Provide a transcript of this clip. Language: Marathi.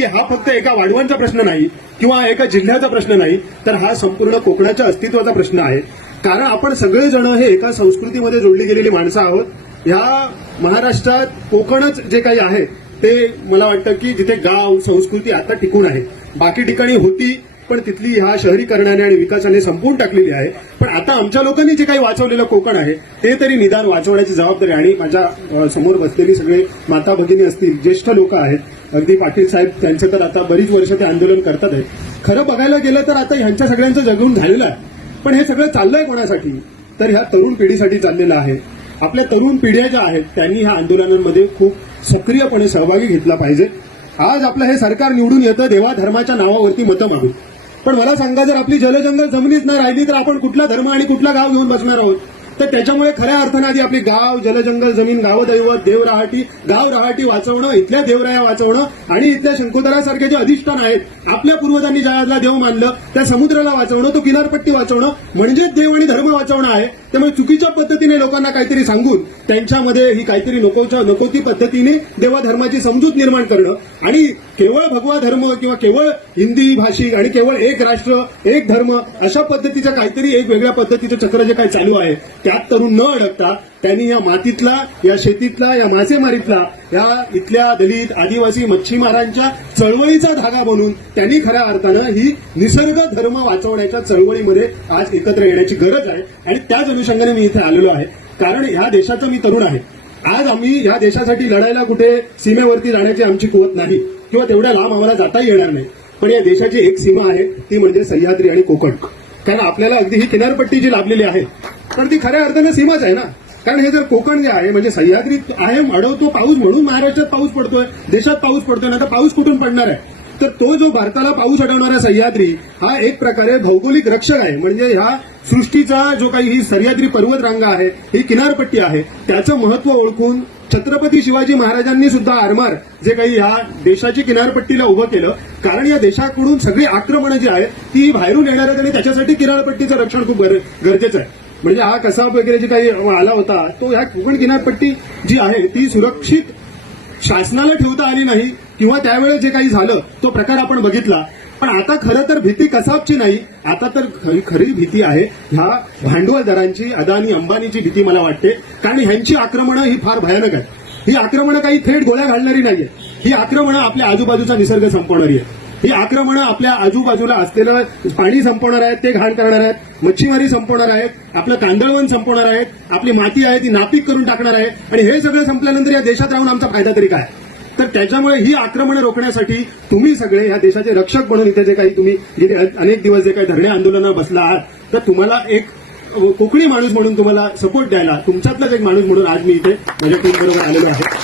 की हा फक्त एका वाढवांचा प्रश्न नाही किंवा एका जिल्ह्याचा प्रश्न नाही, तर हा संपूर्ण कोकणाच्या अस्तित्वाचा प्रश्न आहे. कारण आपण सगळेजण हे एका संस्कृतीमध्ये जोडली गेलेली माणसं आहोत. ह्या महाराष्ट्रात कोकणच जे काही आहे ते मला वाटतं की जिथे गाव संस्कृती आता टिकून आहे. बाकी ठिकाणी होती, पण तिथली ह्या शहरीकरणाने आणि विकासाने संपून टाकलेली आहे. पण आता आमच्या लोकांनी जे काही वाचवलेलं कोकण आहे ते तरी निदान वाचवण्याची जबाबदारी, आणि माझ्या समोर बसलेली सगळे माता भगिनी असतील, ज्येष्ठ लोक आहेत, अगदी पाटील साहेब, त्यांचं तर आता बरीच वर्ष ते आंदोलन करतात आहे. खरं बघायला गेलं तर आता ह्यांच्या सगळ्यांचं जगून झालेलं आहे. पण हे सगळं चाललंय कोणासाठी? तर ह्या तरुण पिढीसाठी चाललेलं आहे. आपल्या तरुण पिढ्या ज्या आहेत त्यांनी ह्या आंदोलनांमध्ये खूप सक्रियपणे सहभागी घेतला पाहिजे. आज आपलं हे सरकार निवडून येतं देवा धर्माच्या नावावरती मतं मागून. पण मला सांगा, जर आपली जलजंगल जमिनीच नाही राहिली तर आपण कुठला धर्म आणि कुठला गाव घेऊन बसणार आहोत? तर त्याच्यामुळे खऱ्या अर्थाने आधी आपली गाव, जलजंगल जमीन, गावदैवत, देवराहाटी, गाव रहाटी वाचवणं, इथल्या देवराया वाचवणं आणि इथल्या शंकुतलासारखे जे अधिष्ठान आहेत, आपल्या पूर्वजांनी ज्याला देव मानलं त्या समुद्राला वाचवणं, तो किनारपट्टी वाचवणं म्हणजेच देव आणि धर्म वाचवणं आहे. त्यामुळे चुकीच्या पद्धतीने लोकांना काहीतरी सांगून त्यांच्यामध्ये ही काहीतरी नकोती पद्धतीने देवाधर्माची समजूत निर्माण करणं आणि केवळ भगवा धर्म किंवा केवळ हिंदी भाषिक आणि केवळ एक राष्ट्र एक धर्म अशा पद्धतीचं काहीतरी एक वेगळ्या पद्धतीचं चक्र जे काही चालू आहे त्यात तरुण न अडकता त्यांनी या मातीतला, या शेतीतला, या मासेमारीतला, या इथल्या दलित आदिवासी मच्छीमारांच्या चळवळीचा धागा बनून त्यांनी खऱ्या अर्थानं ही निसर्ग धर्म वाचवण्याच्या चळवळीमध्ये आज एकत्र येण्याची गरज आहे. आणि त्याच अनुषंगाने मी इथे आलेलो आहे. कारण ह्या देशाचा मी तरुण आहे. आज आम्ही ह्या देशासाठी लढायला कुठे सीमेवरती जाण्याची आमची कुवत नाही किंवा तेवढ्या लांब आम्हाला जाताही येणार नाही. पण या देशाची एक सीमा आहे, ती म्हणजे सह्याद्री आणि कोकण. कारण आपल्याला अगदी ही किनारपट्टी जी लाभलेली आहे पण ती खऱ्या अर्थानं सीमाच आहे ना. कारण हे जर कोकण जे आहे म्हणजे सह्याद्री आहे, अडवतो पाऊस म्हणून महाराष्ट्रात पाऊस पडतोय, देशात पाऊस पडतोय, ना तर पाऊस कुठून पडणार आहे? तर तो जो भारताला पाऊस अडवणारा सह्याद्री हा एक प्रकारे भौगोलिक रक्षक आहे. म्हणजे ह्या सृष्टीचा जो काही ही सह्याद्री पर्वत रांगा आहे, ही किनारपट्टी आहे, त्याचं महत्व ओळखून छत्रपती शिवाजी महाराजांनी सुद्धा आरमार जे काही ह्या देशाची किनारपट्टीला उभं केलं. कारण या देशाकडून सगळी आक्रमणं जी आहेत ती बाहेरून येणार आहेत आणि त्याच्यासाठी किनारपट्टीचं रक्षण खूप गरजेचं आहे. म्हणजे हा कसाब वगैरे जे काही आला होता तो ह्या कोकण किनारपट्टी जी आहे ती सुरक्षित शासनाला ठेवता आली नाही किंवा त्यावेळेस जे काही झालं तो प्रकार आपण बघितला. पण आता खरं तर भीती कसाबची नाही, आता तर खरी भीती आहे ह्या भांडवलदारांची, अदानी अंबानीची भीती मला वाटते. कारण ह्यांची आक्रमणं ही फार भयानक आहेत. ही आक्रमणं काही थेट गोळ्या घालणारी नाहीये. ही आक्रमणं आपल्या आजूबाजूचा निसर्ग संपवणारी आहे. ही आक्रमणं आपल्या आजूबाजूला असलेलं पाणी संपवणार आहेत, ते घाण करणार आहेत, मच्छीमारी संपवणार आहेत, आपलं कांदळवन संपवणार आहेत, आपली माती आहे ती नापीक करून टाकणार आहे. आणि हे सगळं संपल्यानंतर या देशात राहून आमचा फायदा तरी काय? तर त्याच्यामुळे ही आक्रमणं रोखण्यासाठी तुम्ही सगळे ह्या देशाचे रक्षक म्हणून इथे जे काही तुम्ही गेले अनेक दिवस जे काही धरणे आंदोलनात बसला आहात, तर तुम्हाला एक कोकणी माणूस म्हणून तुम्हाला सपोर्ट द्यायला तुमच्यातलाच एक माणूस म्हणून आज मी इथे माझ्या टीम बरोबर आलेलो आहे.